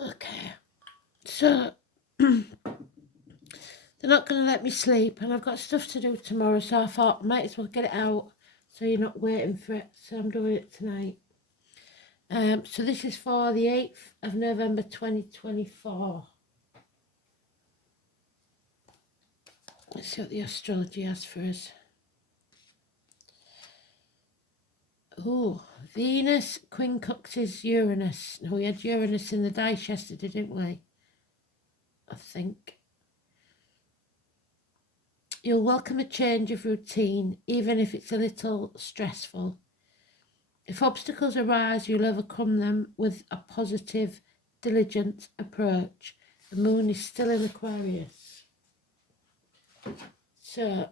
Okay, so they're not going to let me sleep, and I've got stuff to do tomorrow, so I thought I might as well get it out so you're not waiting for it. So I'm doing it tonight. So this is for the 8th of November 2024. Let's see what the astrology has for us. Oh, Venus quincunxes Uranus. Now, we had Uranus in the dice yesterday, didn't we? I think. You'll welcome a change of routine, even if it's a little stressful. If obstacles arise, you'll overcome them with a positive, diligent approach. The moon is still in Aquarius. So,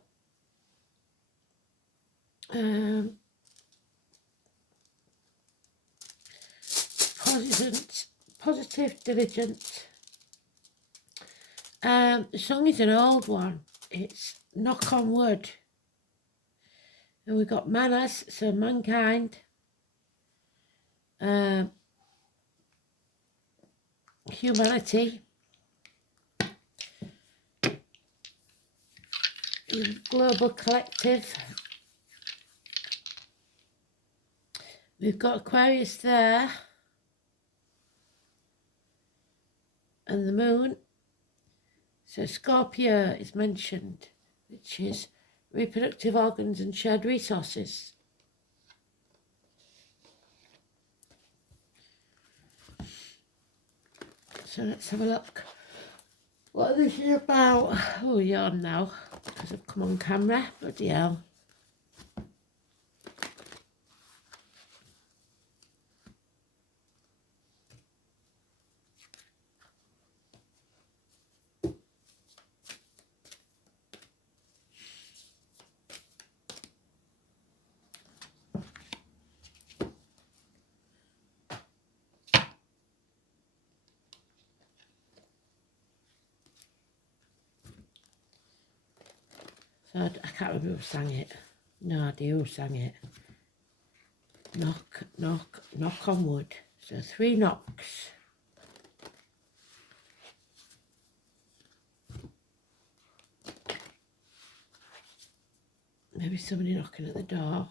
positive, diligent. The song is an old one. It's Knock on Wood. And we've got manners, so mankind. Humanity. Global collective. We've got Aquarius there. And the moon. So Scorpio is mentioned, which is reproductive organs and shared resources. So let's have a look what this is about. Oh, yawn now because I've come on camera. Bloody hell. So I can't remember who sang it. No idea who sang it. Knock, knock, knock on wood. So 3 knocks. Maybe somebody knocking at the door.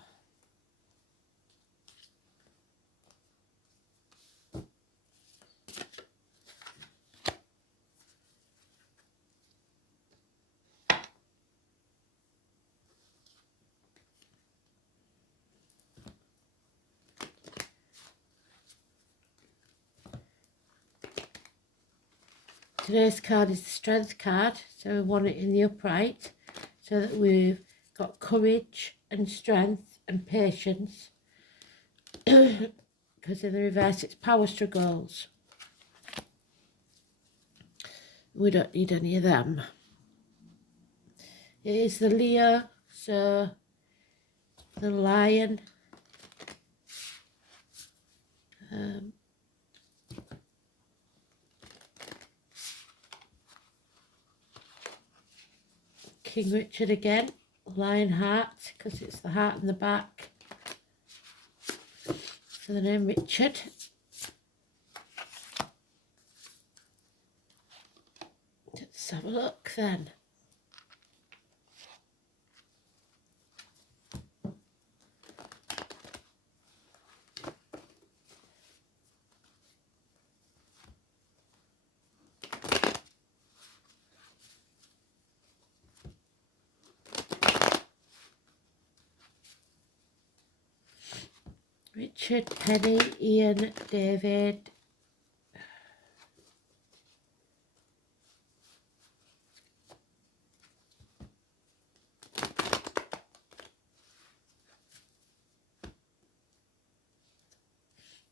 Today's card is the Strength card, so we want it in the upright, so that we've got courage and strength and patience, because in the reverse it's power struggles. We don't need any of them. It is the Leo, so the Lion. King Richard again, Lion Heart, because it's the heart in the back. So the name Richard. Let's have a look then. Richard, Penny, Ian, David.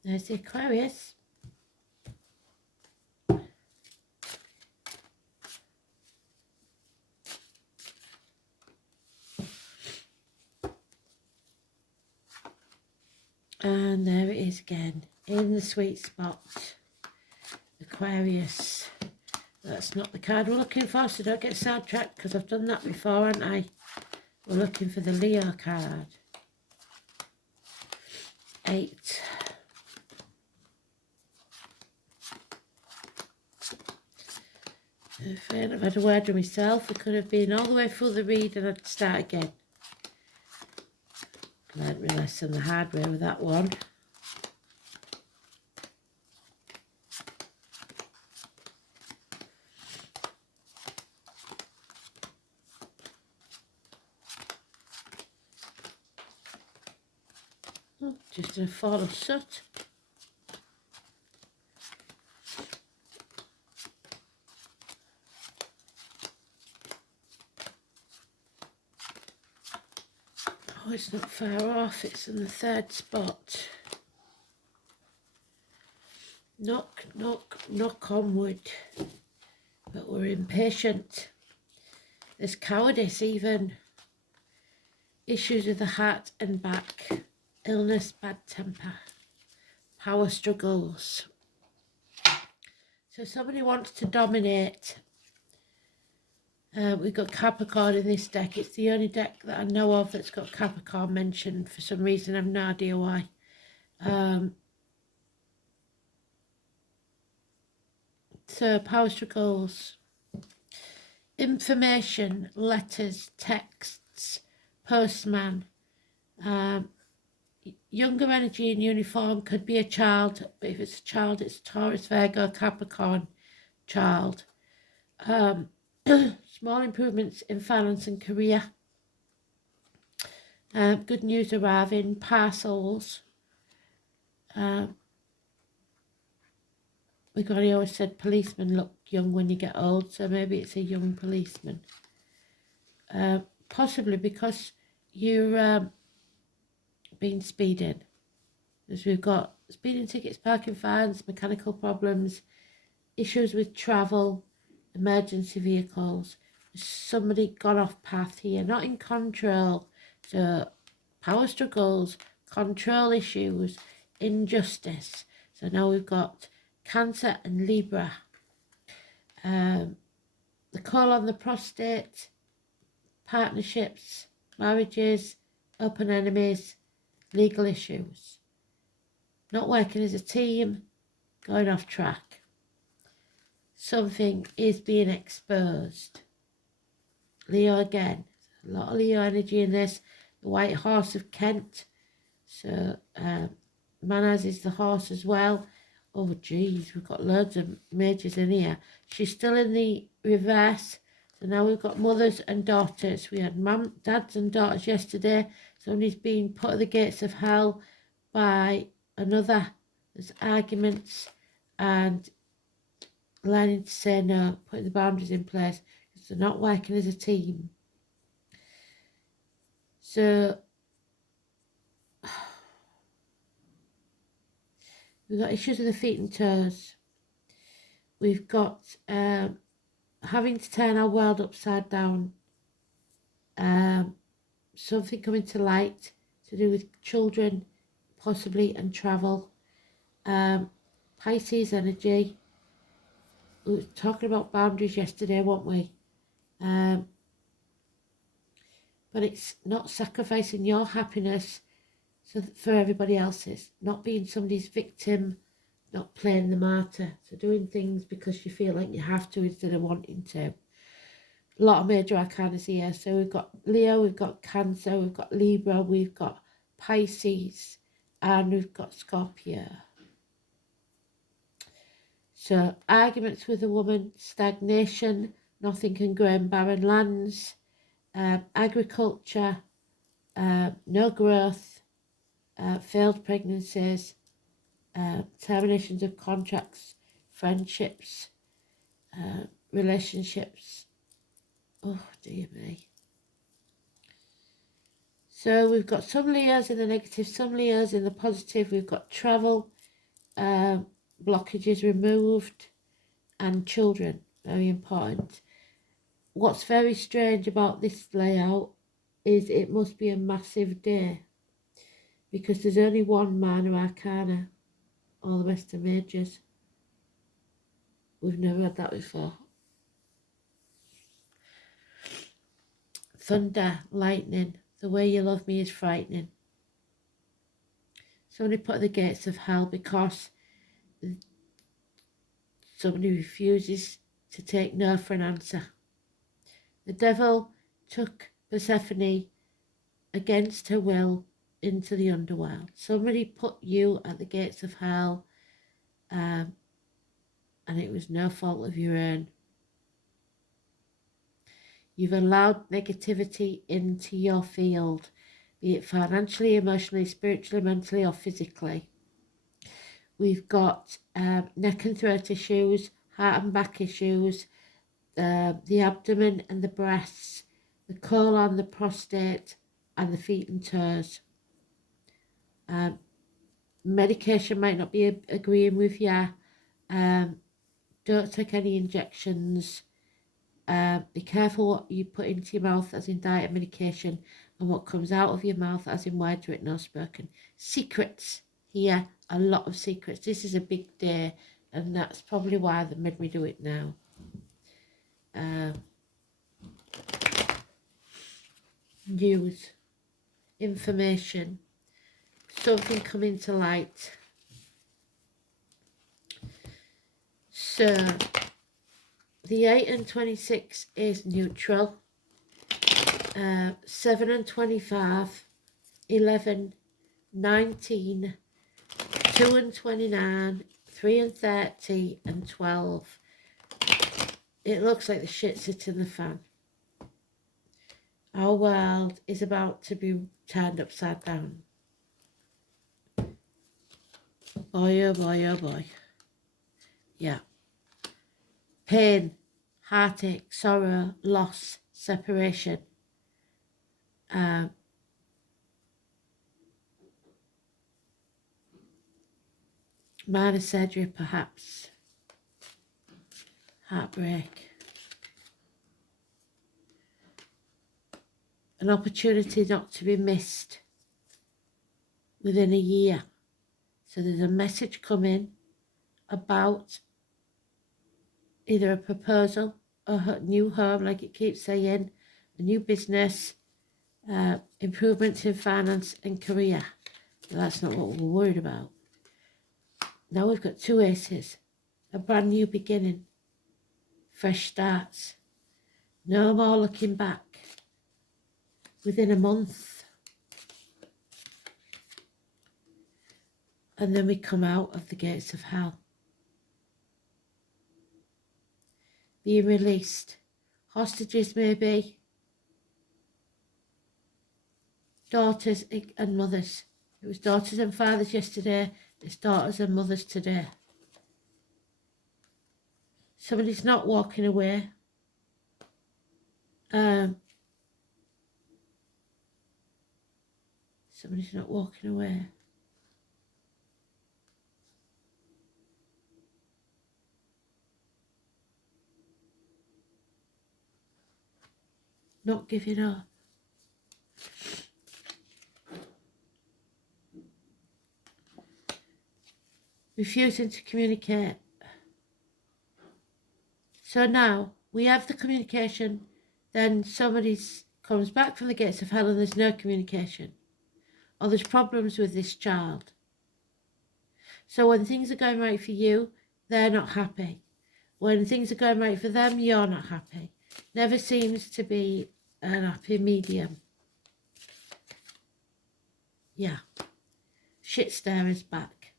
There's the Aquarius. And there it is again, in the sweet spot. Aquarius. That's not the card we're looking for, so don't get sidetracked, because I've done that before, haven't I? We're looking for the Leo card. 8. If I hadn't have had a word with myself, it could have been all the way through the read and I'd start again. Learned my lesson the hard way with that one. Oh, just a fall of soot. Oh, it's not far off, it's in the third spot. Knock, knock, knock on wood. But we're impatient. There's cowardice even. Issues with the heart and back. Illness, bad temper. Power struggles. So somebody wants to dominate. We've got Capricorn in this deck. It's the only deck that I know of that's got Capricorn mentioned for some reason. I have no idea why. So power struggles. Information, letters, texts, postman. Younger energy in uniform could be a child, but if it's a child, it's Taurus, Virgo, Capricorn child. Small improvements in finance and career. Good news arriving, parcels. We got always said policemen look young when you get old, so maybe it's a young policeman. Possibly because you're been speeding. As we've got speeding tickets, parking fines, mechanical problems, issues with travel, emergency vehicles. Somebody gone off path here, not in control. So power struggles, control issues, injustice. So now we've got Cancer and Libra. The call on the prostate, partnerships, marriages, open enemies, legal issues. Not working as a team, going off track. Something is being exposed. Leo again. A lot of Leo energy in this. The White Horse of Kent. So Manaz is the horse as well. Oh geez, we've got loads of majors in here. She's still in the reverse. So now we've got mothers and daughters. We had dads and daughters yesterday. Somebody's been put at the gates of hell by another. There's arguments and learning to say no, putting the boundaries in place because they're not working as a team. So we've got issues with the feet and toes. We've got having to turn our world upside down. Something coming to light to do with children, possibly, and travel. Pisces energy. We were talking about boundaries yesterday, weren't we? But it's not sacrificing your happiness for everybody else's. Not being somebody's victim, not playing the martyr. So doing things because you feel like you have to instead of wanting to. A lot of major arcana here. So we've got Leo, we've got Cancer, we've got Libra, we've got Pisces, and we've got Scorpio. So arguments with a woman, stagnation, nothing can grow in barren lands, agriculture, no growth, failed pregnancies, terminations of contracts, friendships, relationships. Oh dear me. So we've got some Leos in the negative, some Leos in the positive. We've got travel, blockages removed, and children, very important. What's very strange about this layout is it must be a massive day because there's only one minor arcana, all the rest are majors. We've never had that before. Thunder, lightning, the way you love me is frightening. Somebody put at the gates of hell because somebody refuses to take no for an answer. The devil took Persephone against her will into the underworld. Somebody put you at the gates of hell, and it was no fault of your own. You've allowed negativity into your field, be it financially, emotionally, spiritually, mentally, or physically. We've got neck and throat issues, heart and back issues, the abdomen and the breasts, the colon, the prostate, and the feet and toes. Medication might not be agreeing with you. Don't take any injections. Be careful what you put into your mouth, as in diet medication, and what comes out of your mouth, as in words written or spoken. Secrets here, a lot of secrets. This is a big day, and that's probably why they made me do it now. News, information, something coming to light. So the 8 and 26 is neutral. 7 and 25, 11, 19, 2 and 29, 3 and 30, and 12. It looks like the shit's hitting the fan. Our world is about to be turned upside down. Boy, oh boy, oh boy. Yeah. Pain, heartache, sorrow, loss, separation. Minor surgery, perhaps. Heartbreak. An opportunity not to be missed within a year. So there's a message coming about either a proposal, a new home, like it keeps saying, a new business, improvements in finance and career. But that's not what we're worried about. Now we've got 2 aces, a brand new beginning, fresh starts, no more looking back. Within a month. And then we come out of the gates of hell. Being released. Hostages maybe. Daughters and mothers. It was daughters and fathers yesterday. It's daughters and mothers today. Somebody's not walking away. Somebody's not walking away. Not giving up. Refusing to communicate. So now we have the communication, then somebody comes back from the gates of hell and there's no communication. Or there's problems with this child. So when things are going right for you, they're not happy. When things are going right for them, you're not happy. Never seems to be an happy medium. Yeah. Shit stir is back.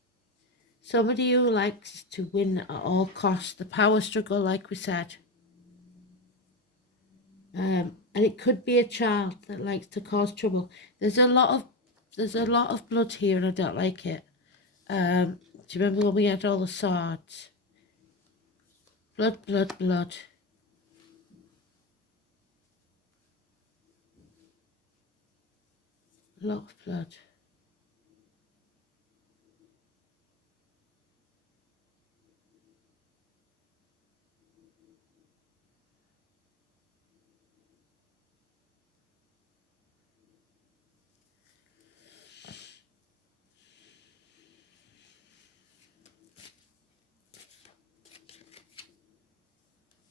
Somebody who likes to win at all costs, the power struggle, like we said. And it could be a child that likes to cause trouble. There's a lot of blood here, and I don't like it. Do you remember when we had all the swords? Blood, blood, blood. A lot of blood.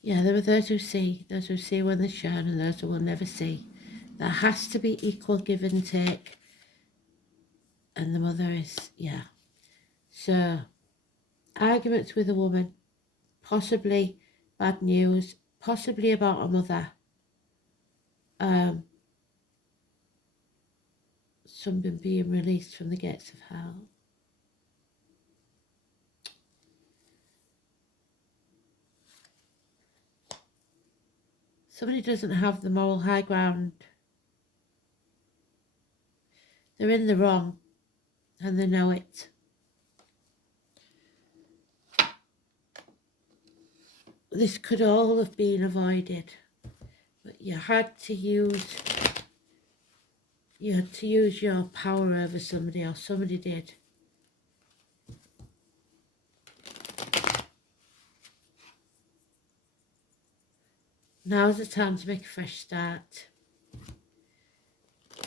Yeah, there are those who see when they're shown, and those who will never see. There has to be equal give and take. And the mother is, yeah. So, arguments with a woman, possibly bad news, possibly about a mother. Something being released from the gates of hell. Somebody doesn't have the moral high ground. They're in the wrong and they know it. This could all have been avoided, but you had to use your power over somebody, or somebody did. Now's the time to make a fresh start.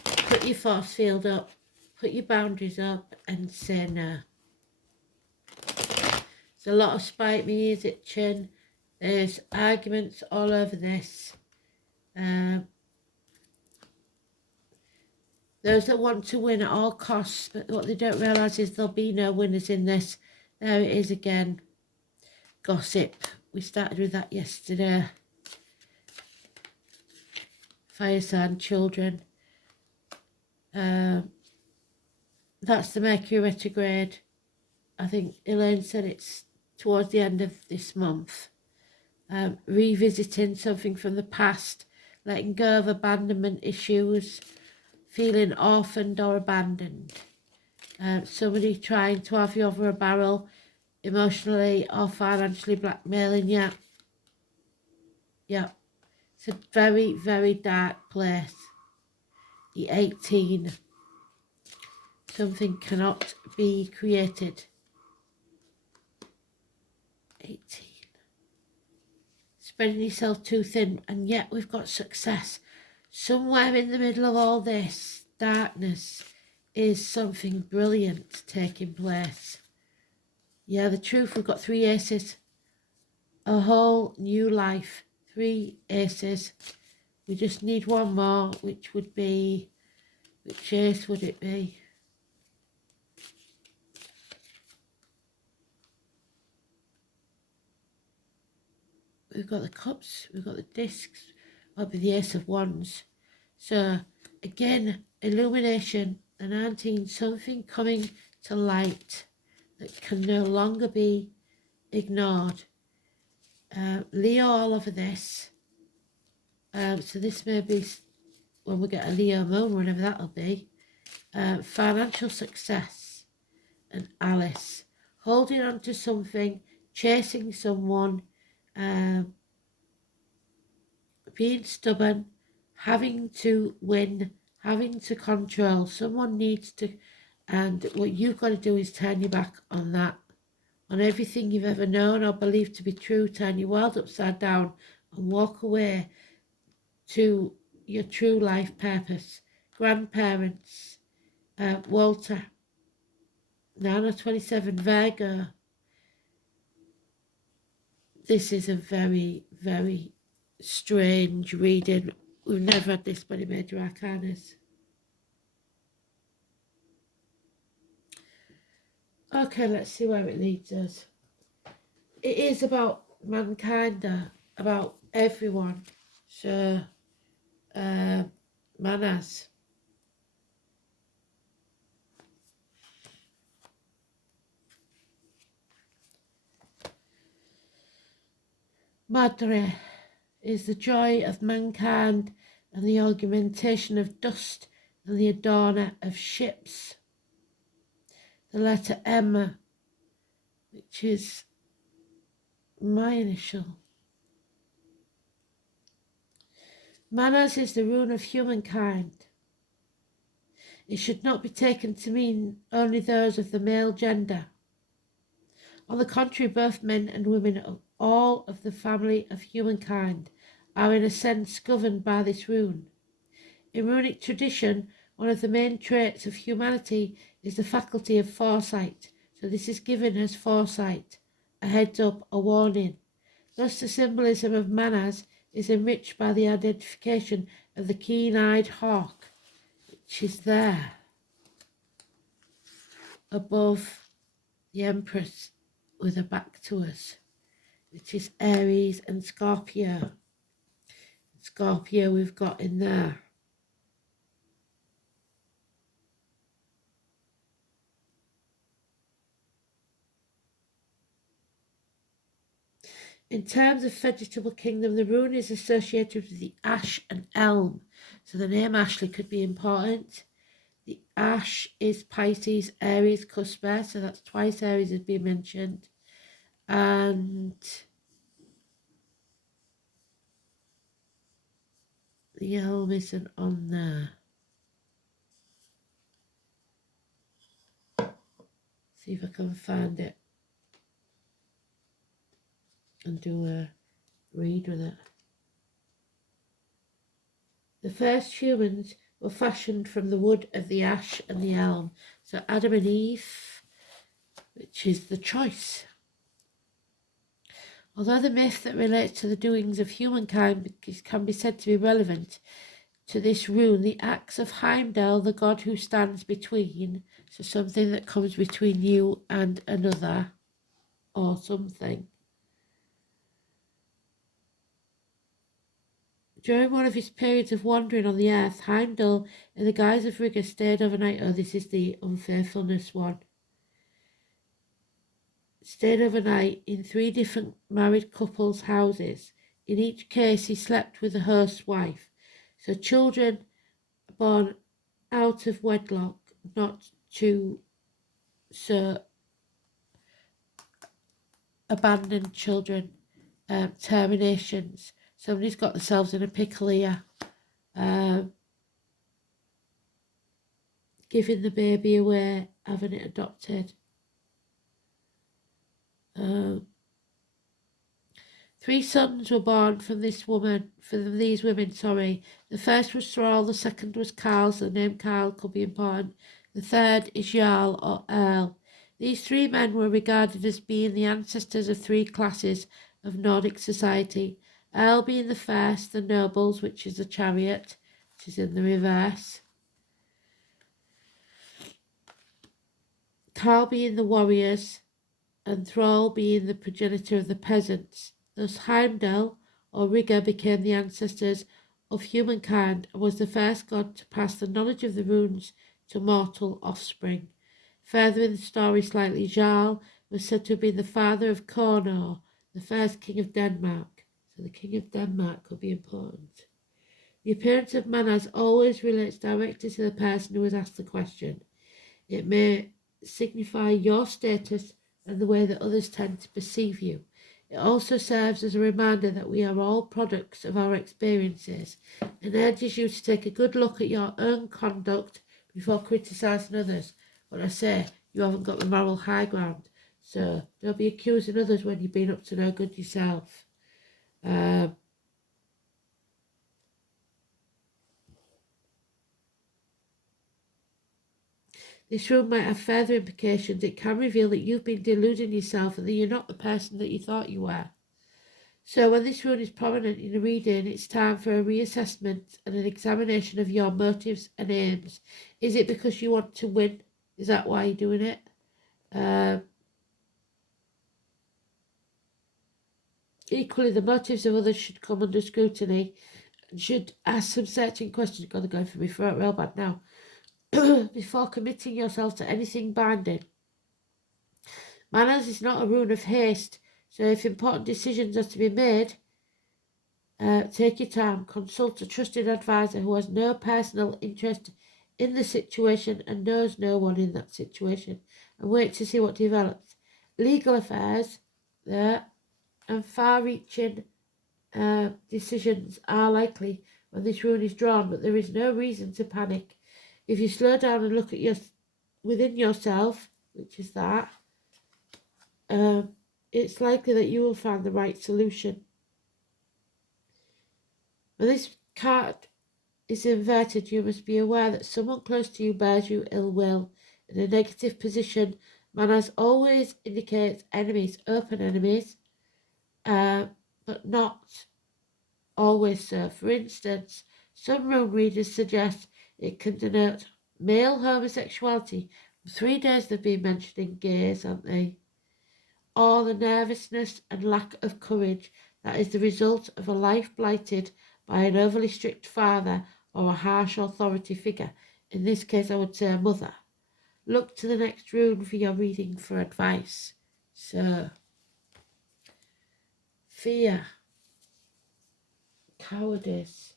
Put your force field up, put your boundaries up and say no. There's a lot of spite me ears itching. There's arguments all over this. Those that want to win at all costs, but what they don't realise is there'll be no winners in this. There it is again. Gossip. We started with that yesterday. Fire sign children. That's the Mercury retrograde. I think Elaine said it's towards the end of this month. Revisiting something from the past, letting go of abandonment issues, feeling orphaned or abandoned. Somebody trying to have you over a barrel, emotionally or financially blackmailing you. Yeah, it's a very, very dark place. The 18. Something cannot be created. 18. Spreading yourself too thin, and yet we've got success. Somewhere in the middle of all this darkness is something brilliant taking place. Yeah, the truth, we've got 3 aces. A whole new life. 3 aces. We just need one more, which would be... Which ace would it be? We've got the cups, we've got the discs, that'll be the ace of wands. So, again, illumination, the 19, something coming to light that can no longer be ignored. Leo all over this. So this may be when we get a Leo moon, whenever that'll be. Financial success and Alice. Holding on to something, chasing someone, being stubborn, having to win, having to control. Someone needs to, and what you've got to do is turn your back on that, on everything you've ever known or believed to be true. Turn your world upside down and walk away to your true life purpose. Grandparents, Walter, Nana 27, Virgo. This is a very, very strange reading. We've never had this many major arcanas. Okay, let's see where it leads us. It is about mankind, about everyone. So, manners. Madre is the joy of mankind and the augmentation of dust and the adorner of ships. The letter M, which is my initial. Manners is the ruin of humankind. It should not be taken to mean only those of the male gender. On the contrary, both men and women of all of the family of humankind are in a sense governed by this rune. In runic tradition, one of the main traits of humanity is the faculty of foresight, so this is given as foresight, a heads up, a warning. Thus the symbolism of manners is enriched by the identification of the keen-eyed hawk, which is there, above the Empress with her back to us. which is Aries and Scorpio. Scorpio we've got in there. In terms of vegetable kingdom, the rune is associated with the ash and elm. So the name Ashley could be important. The ash is Pisces, Aries, Cusper. So that's twice Aries has been mentioned. And the elm isn't on there. See if I can find it and do a read with it. The first humans were fashioned from the wood of the ash and the elm. So Adam and Eve, which is the choice. Although the myth that relates to the doings of humankind can be said to be relevant to this rune, the axe of Heimdall, the god who stands between, so something that comes between you and another, or something. During one of his periods of wandering on the earth, Heimdall, in the guise of rigour, stayed overnight. Oh, this is the unfaithfulness one. Stayed overnight in 3 different married couples' houses. In each case, he slept with the host's wife. So children born out of wedlock, not to abandoned children, terminations. Somebody's got themselves in a pickle here. Giving the baby away, having it adopted. 3 sons were born from these women. The first was Thrall, the second was Carl, so the name Carl could be important. The third is Jarl or Earl. These 3 men were regarded as being the ancestors of 3 classes of Nordic society. Earl being the first, the nobles, which is the chariot, which is in the reverse. Carl being the warriors, and Thrall being the progenitor of the peasants. Thus Heimdall, or Rigger, became the ancestors of humankind and was the first god to pass the knowledge of the runes to mortal offspring. Further in the story slightly, Jarl was said to have been the father of Konor, the first king of Denmark. So the king of Denmark could be important. The appearance of Manas always relates directly to the person who has asked the question. It may signify your status and the way that others tend to perceive you. It also serves as a reminder that we are all products of our experiences and urges you to take a good look at your own conduct before criticising others. But I say, you haven't got the moral high ground, so don't be accusing others when you've been up to no good yourself. This rune might have further implications. It can reveal that you've been deluding yourself and that you're not the person that you thought you were. So when this rune is prominent in a reading, it's time for a reassessment and an examination of your motives and aims. Is it because you want to win? Is that why you're doing it? Equally, the motives of others should come under scrutiny and should ask some searching questions. God, I'm going for my throat real bad now. Before committing yourself to anything binding. Manas is not a rune of haste, so if important decisions are to be made, take your time, consult a trusted advisor who has no personal interest in the situation and knows no one in that situation, and wait to see what develops. Legal affairs and far-reaching decisions are likely when this rune is drawn, but there is no reason to panic. If you slow down and look at within yourself, which is that, it's likely that you will find the right solution. When this card is inverted, you must be aware that someone close to you bears you ill will. In a negative position, Manas always indicates enemies, open enemies, but not always so. For instance, some rune readers suggest it can denote male homosexuality. For 3 days they've been mentioning gays, haven't they? or the nervousness and lack of courage that is the result of a life blighted by an overly strict father or a harsh authority figure. In this case, I would say a mother. Look to the next rune for your reading for advice. So, fear, cowardice,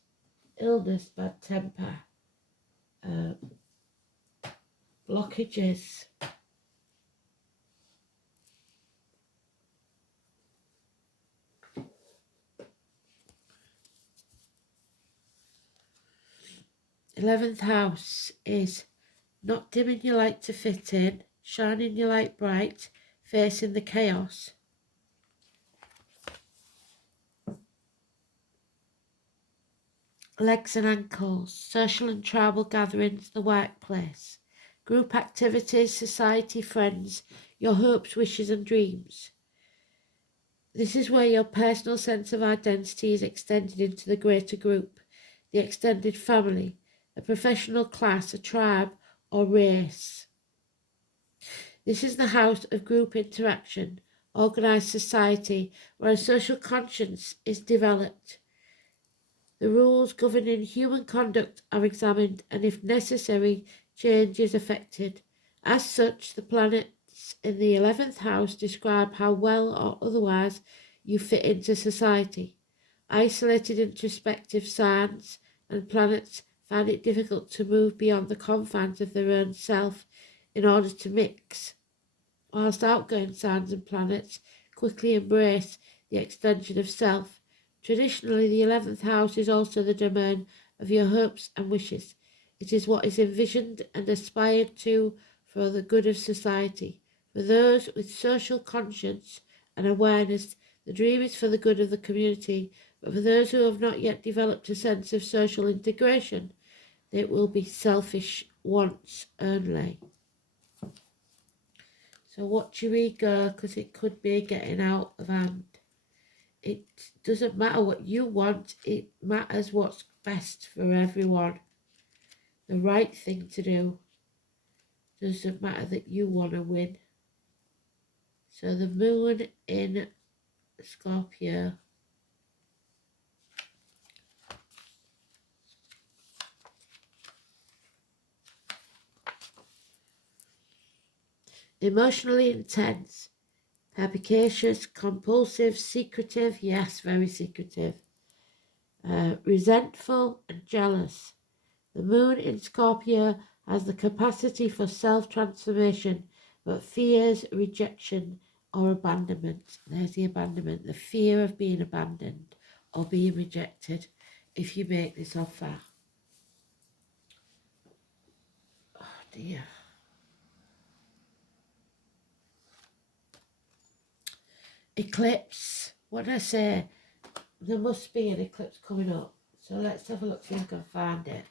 illness, bad temper, blockages, 11th house is not dimming your light to fit in, shining your light bright, facing the chaos. Legs and ankles, social and tribal gatherings, the workplace, group activities, society, friends, your hopes, wishes and dreams. This is where your personal sense of identity is extended into the greater group, the extended family, a professional class, a tribe or race. This is the house of group interaction, organised society, where a social conscience is developed. The rules governing human conduct are examined and, if necessary, change is effected. As such, the planets in the 11th house describe how well or otherwise you fit into society. Isolated introspective signs and planets find it difficult to move beyond the confines of their own self in order to mix, whilst outgoing signs and planets quickly embrace the extension of self. Traditionally, the 11th house is also the domain of your hopes and wishes. It is what is envisioned and aspired to for the good of society. For those with social conscience and awareness, the dream is for the good of the community, but for those who have not yet developed a sense of social integration, it will be selfish wants only. So watch your ego, because it could be getting out of hand. It doesn't matter what you want, it matters what's best for everyone. The right thing to do. Doesn't matter that you want to win. So the moon in Scorpio. Emotionally intense, perspicacious, compulsive, secretive, yes, very secretive, resentful and jealous. The moon in Scorpio has the capacity for self-transformation, but fears rejection or abandonment. There's the abandonment, the fear of being abandoned or being rejected if you make this offer. Oh dear. Eclipse. What did I say? There must be an eclipse coming up. So let's have a look, see if I can find it.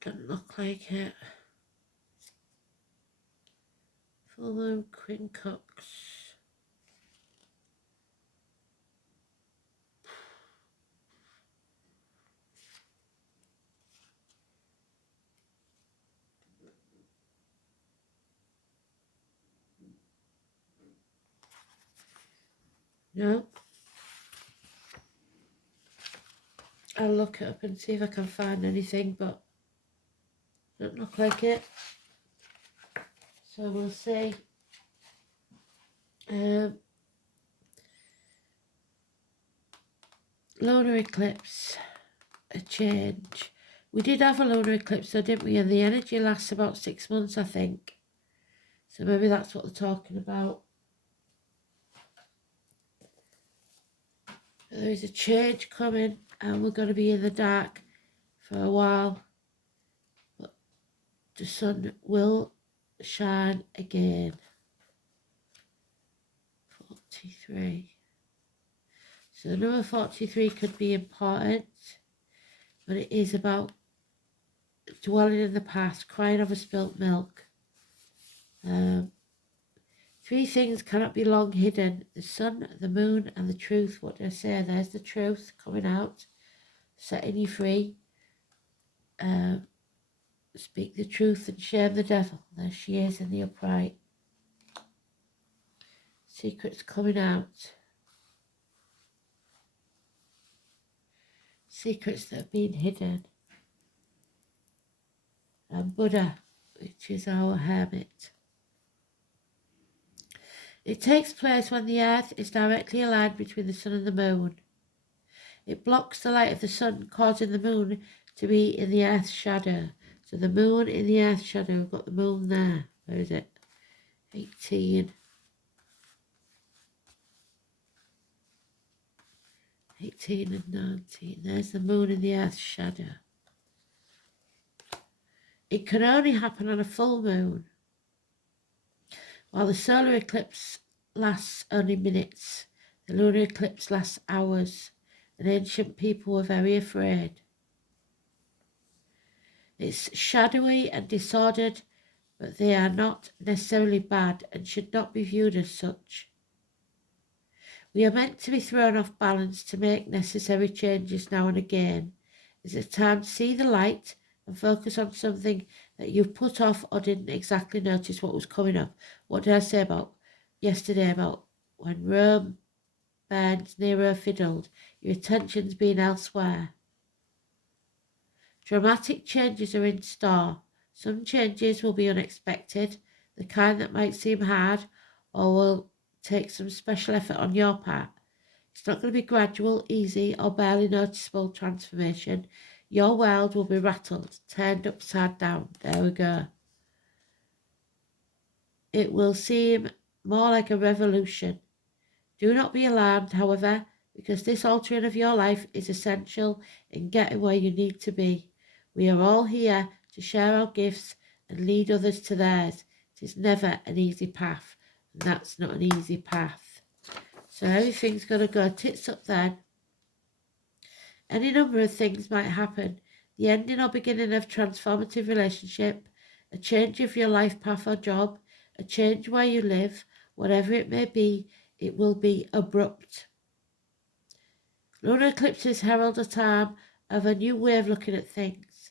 Doesn't look like it. Full moon, Queen Cups. No. I'll look it up and see if I can find anything, but doesn't look like it. So we'll see. Lunar eclipse, a change. We did have a lunar eclipse though, didn't we? And the energy lasts about 6 months, I think. So maybe that's what they're talking about. There is a change coming and we're going to be in the dark for a while. the sun will shine again. 43. So the number 43 could be important, but it is about dwelling in the past, crying over spilt milk. 3 things cannot be long hidden: the sun, the moon, and the truth. What did I say? There's the truth coming out, setting you free. Speak the truth and shame the devil. There she is in the upright. Secrets coming out. Secrets that have been hidden. And Buddha, which is our hermit. It takes place when the earth is directly aligned between the sun and the moon. It blocks the light of the sun, causing the moon to be in the earth's shadow. So the moon in the earth's shadow, we've got the moon there. Where is it? 18. 18 and 19. There's the moon in the earth's shadow. It can only happen on a full moon. While the solar eclipse lasts only minutes, the lunar eclipse lasts hours, and ancient people were very afraid. It's shadowy and disordered, but they are not necessarily bad and should not be viewed as such. We are meant to be thrown off balance to make necessary changes now and again. It's a time to see the light and focus on something that you've put off or didn't exactly notice what was coming up. What did I say about yesterday about when Rome burned, Nero fiddled? Your attention's been elsewhere. Dramatic changes are in store. Some changes will be unexpected, the kind that might seem hard or will take some special effort on your part. It's not going to be gradual, easy, or barely noticeable transformation. Your world will be rattled, turned upside down. There we go. It will seem more like a revolution. Do not be alarmed, however, because this altering of your life is essential in getting where you need to be. We are all here to share our gifts and lead others to theirs. It is never an easy path, and that's not an easy path. So everything's going to go tits up then. Any number of things might happen. The ending or beginning of transformative relationship, a change of your life path or job, a change where you live, whatever it may be, it will be abrupt. Lunar eclipses herald a time of a new way of looking at things.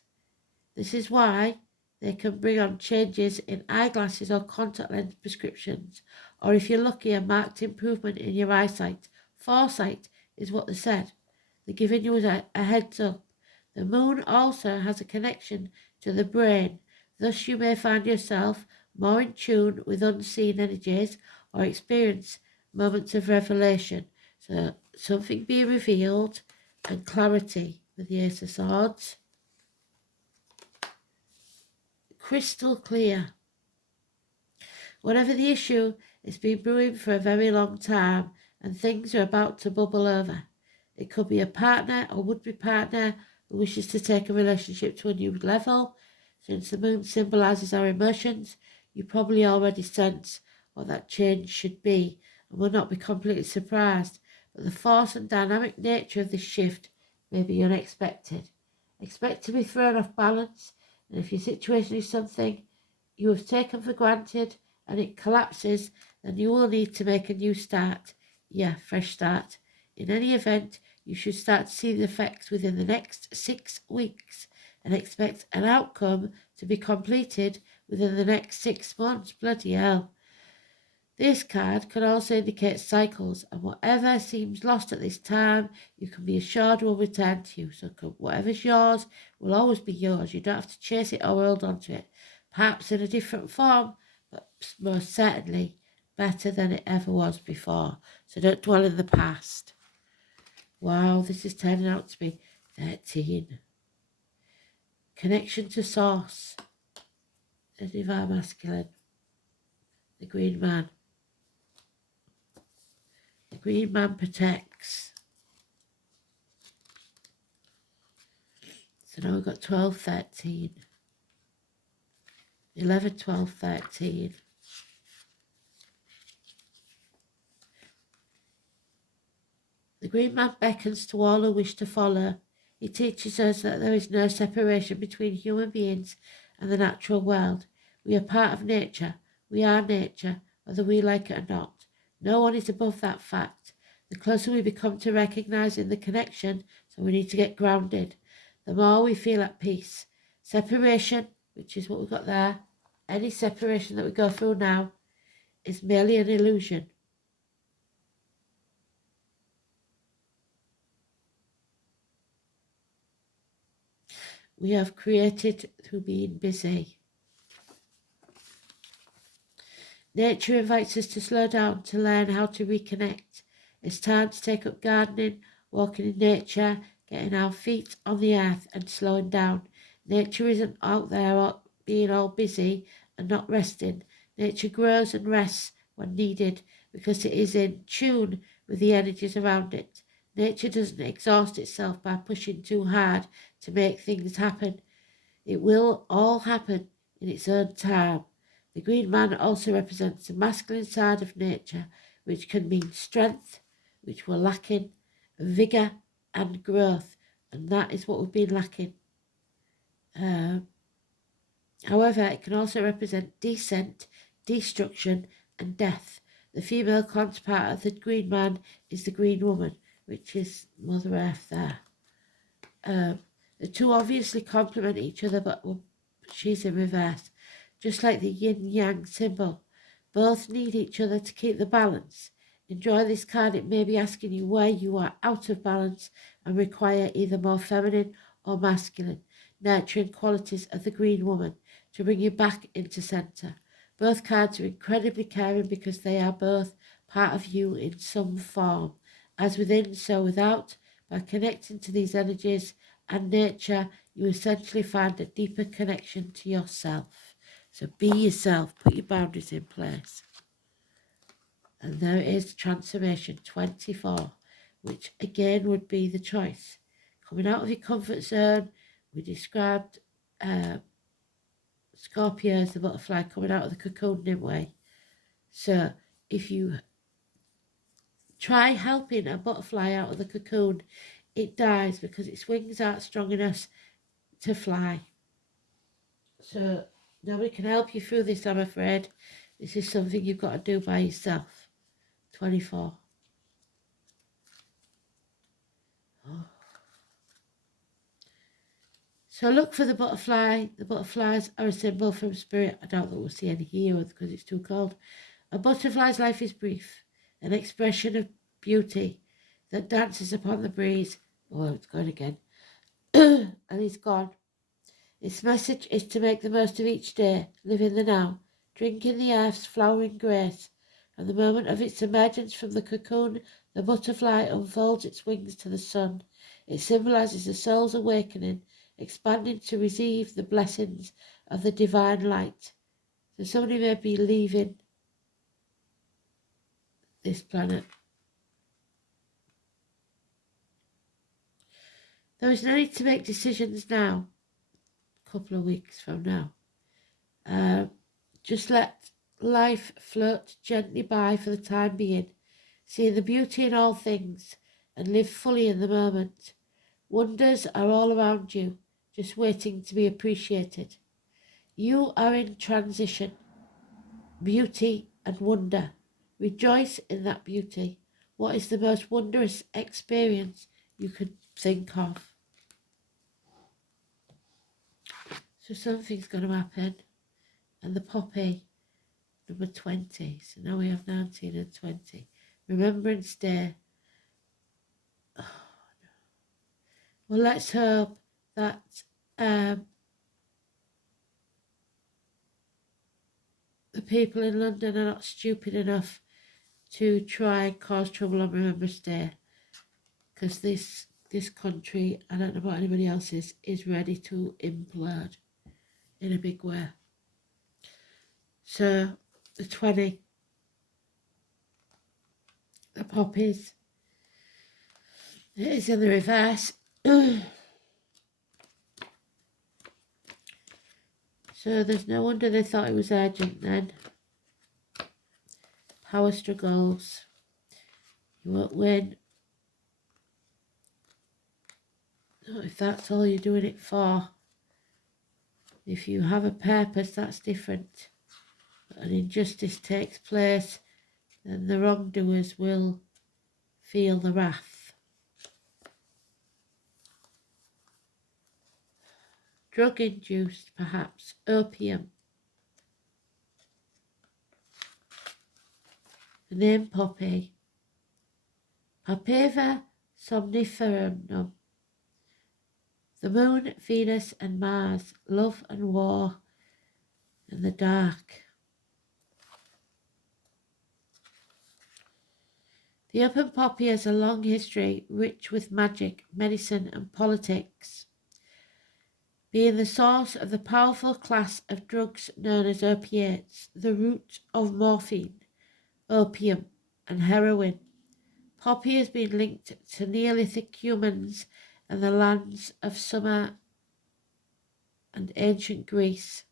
This is why they can bring on changes in eyeglasses or contact lens prescriptions, or if you're lucky, a marked improvement in your eyesight. Foresight is what they said. They're giving you a heads up. The moon also has a connection to the brain. Thus you may find yourself more in tune with unseen energies or experience moments of revelation. So something being revealed and clarity with the Ace of Swords. Crystal clear. Whatever the issue, it's been brewing for a very long time and things are about to bubble over. It could be a partner or would-be partner who wishes to take a relationship to a new level. Since the moon symbolises our emotions, you probably already sense what that change should be and will not be completely surprised. But the force and dynamic nature of this shift may be unexpected. Expect to be thrown off balance, and if your situation is something you have taken for granted and it collapses, then you will need to make a new start. Yeah, fresh start. In any event, you should start to see the effects within the next 6 weeks and expect an outcome to be completed within the next 6 months. Bloody hell. This card can also indicate cycles, and whatever seems lost at this time, you can be assured will return to you. So whatever's yours will always be yours. You don't have to chase it or hold on to it. Perhaps in a different form, but most certainly better than it ever was before. So don't dwell in the past. Wow, this is turning out to be 13. Connection to source. The divine masculine. The green man. The green man protects. So now we've got 12, 13. 11, 12, 13. The green man beckons to all who wish to follow. He teaches us that there is no separation between human beings and the natural world. We are part of nature. We are nature, whether we like it or not. No one is above that fact. The closer we become to recognizing the connection, so we need to get grounded, the more we feel at peace. Separation, which is what we've got there, any separation that we go through now, is merely an illusion. We have created through being busy. Nature invites us to slow down, to learn how to reconnect. It's time to take up gardening, walking in nature, getting our feet on the earth and slowing down. Nature isn't out there being all busy and not resting. Nature grows and rests when needed because it is in tune with the energies around it. Nature doesn't exhaust itself by pushing too hard to make things happen. It will all happen in its own time. The green man also represents the masculine side of nature, which can mean strength, which we're lacking, vigour and growth, and that is what we've been lacking. However, it can also represent descent, destruction and death. The female counterpart of the green man is the green woman, which is Mother Earth there. The two obviously complement each other, but she's in reverse. Just like the yin-yang symbol. Both need each other to keep the balance. Enjoy this card. It may be asking you where you are out of balance and require either more feminine or masculine, nurturing qualities of the green woman to bring you back into centre. Both cards are incredibly caring because they are both part of you in some form. As within, so without. By connecting to these energies and nature, you essentially find a deeper connection to yourself. So be yourself, put your boundaries in place. And there is transformation 24, which again would be the choice. Coming out of your comfort zone, we described Scorpio as the butterfly coming out of the cocoon, didn't we? So if you try helping a butterfly out of the cocoon, it dies because its wings aren't strong enough to fly. So nobody can help you through this, I'm afraid. This is something you've got to do by yourself. 24. Oh. So look for the butterfly. The butterflies are a symbol from spirit. I doubt that we'll see any here because it's too cold. A butterfly's life is brief, an expression of beauty that dances upon the breeze. Oh, it's gone again. And he's gone. Its message is to make the most of each day, live in the now, drink in the earth's flowering grace. At the moment of its emergence from the cocoon, the butterfly unfolds its wings to the sun. It symbolises the soul's awakening, expanding to receive the blessings of the divine light. So somebody may be leaving this planet. There is no need to make decisions now, a couple of weeks from now. Just let life float gently by for the time being, seeing the beauty in all things and live fully in the moment. Wonders are all around you, just waiting to be appreciated. You are in transition, beauty and wonder. Rejoice in that beauty. What is the most wondrous experience you could think of? So something's going to happen. And the poppy, number 20. So now we have 19 and 20. Remembrance Day. Oh, no. Well, let's hope that the people in London are not stupid enough to try and cause trouble on Remembrance Day, because this country, I don't know about anybody else's, is ready to implode in a big way. So the 20, the poppies, it is in the reverse. So there's no wonder they thought it was urgent then. Power struggles. You won't win. Not if that's all you're doing it for. If you have a purpose, that's different. But an injustice takes place, then the wrongdoers will feel the wrath. Drug-induced, perhaps. Opium. The name poppy. Papaver somniferum. The moon, Venus and Mars. Love and war and the dark. The open poppy has a long history, rich with magic, medicine and politics, being the source of the powerful class of drugs known as opiates, the root of morphine, opium and heroin. Poppy has been linked to Neolithic humans and the lands of Sumer and ancient Greece,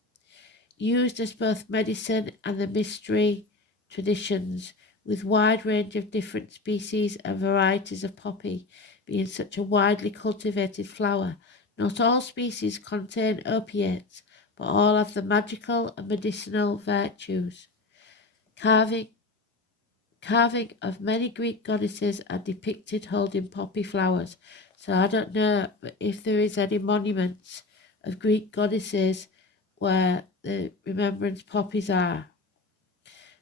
used as both medicine and the mystery traditions, with wide range of different species and varieties of poppy being such a widely cultivated flower. Not all species contain opiates, but all have the magical and medicinal virtues. Carving of many Greek goddesses are depicted holding poppy flowers. So I don't know if there is any monuments of Greek goddesses where the remembrance poppies are.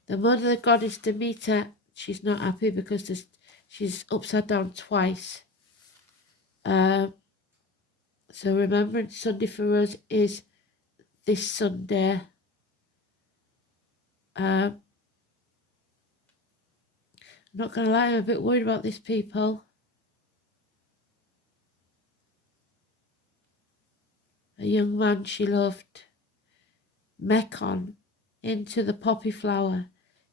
The mother, the goddess Demeter, she's not happy because she's upside down twice. So Remembrance Sunday for us is this Sunday. I'm not going to lie, I'm a bit worried about these people. A young man she loved. Mekon, into the poppy flower.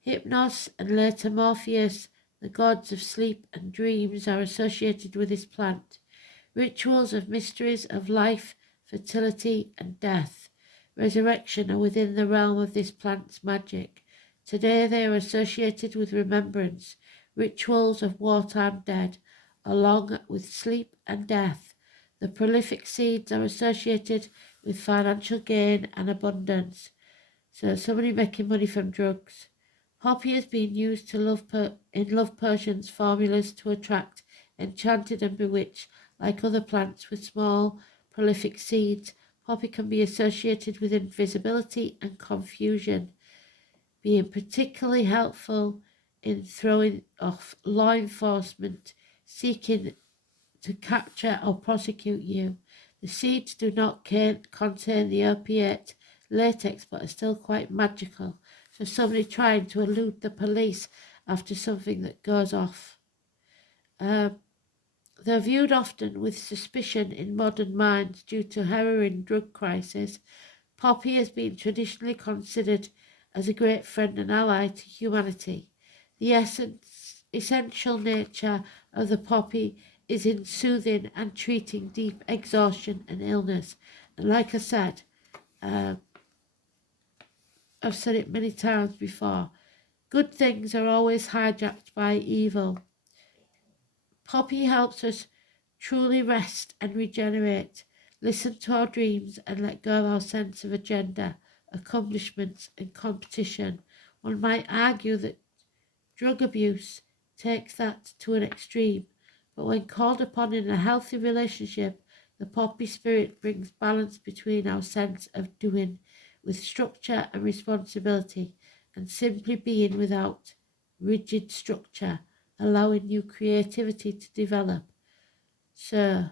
Hypnos and later Morpheus, the gods of sleep and dreams, are associated with this plant. Rituals of mysteries of life, fertility and death, resurrection are within the realm of this plant's magic. Today they are associated with remembrance, rituals of wartime dead, along with sleep and death. The prolific seeds are associated with financial gain and abundance. So somebody making money from drugs. Poppy has been used to in love potions formulas to attract enchanted and bewitched. Like other plants with small, prolific seeds, poppy can be associated with invisibility and confusion, being particularly helpful in throwing off law enforcement seeking to capture or prosecute you. The seeds do not contain the opiate latex but are still quite magical. So somebody trying to elude the police after something that goes off. They're viewed often with suspicion in modern minds due to heroin drug crisis. Poppy has been traditionally considered as a great friend and ally to humanity. The essential nature of the poppy is in soothing and treating deep exhaustion and illness. And like I said, I've said it many times before, good things are always hijacked by evil. Poppy helps us truly rest and regenerate, listen to our dreams and let go of our sense of agenda, accomplishments and competition. One might argue that drug abuse takes that to an extreme, but when called upon in a healthy relationship, the poppy spirit brings balance between our sense of doing with structure and responsibility and simply being without rigid structure, allowing new creativity to develop. So,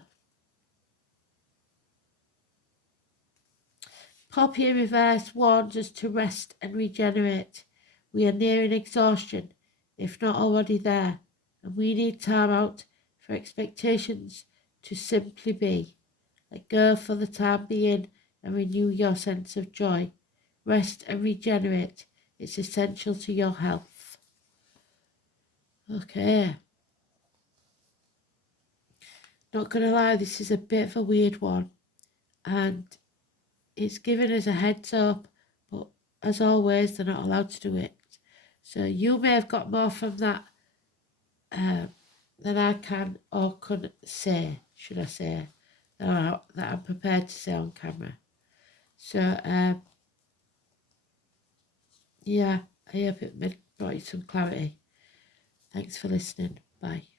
Poppy in reverse warns us to rest and regenerate. We are nearing exhaustion, if not already there, and we need time out for expectations to simply be. Let go for the time being and renew your sense of joy. Rest and regenerate. It's essential to your health. Okay. Not going to lie, this is a bit of a weird one. And it's giving us a heads up, but as always, they're not allowed to do it. So you may have got more from that than I can or could say, should I say, that I'm prepared to say on camera. So, yeah, I hope it brought you some clarity. Thanks for listening. Bye.